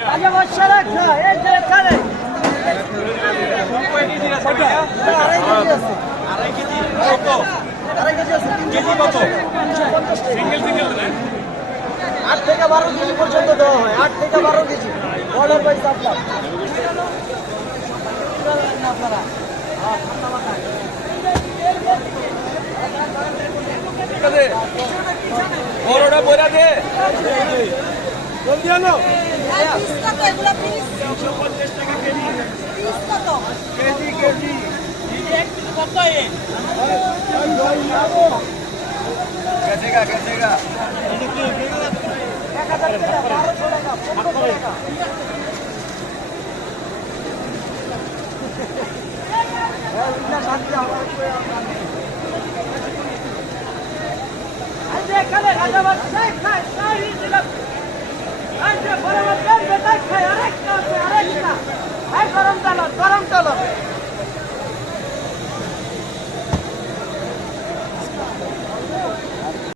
আগে বর্ষা রাখা এই যে এখানে আড়াই কেজি আছে 350 সিঙ্গেল সিঙ্গেল 8 থেকে 12 কেজি পর্যন্ত দেওয়া হয় 8 থেকে 12 কেজি অর্ডার পাইছে আপনারা বড়টা বইরা দে জলদি আনো কেজি कैसे का 1000 টাকা 1200 টাকা 1500 টাকা इतना शांति हमारे को আজকে এখানে রাজাবাদ খায় সারি দিলাম আজকে বড় বড় বেটা খায় আরেকটা আছে আরেকটা এই গরম ডাল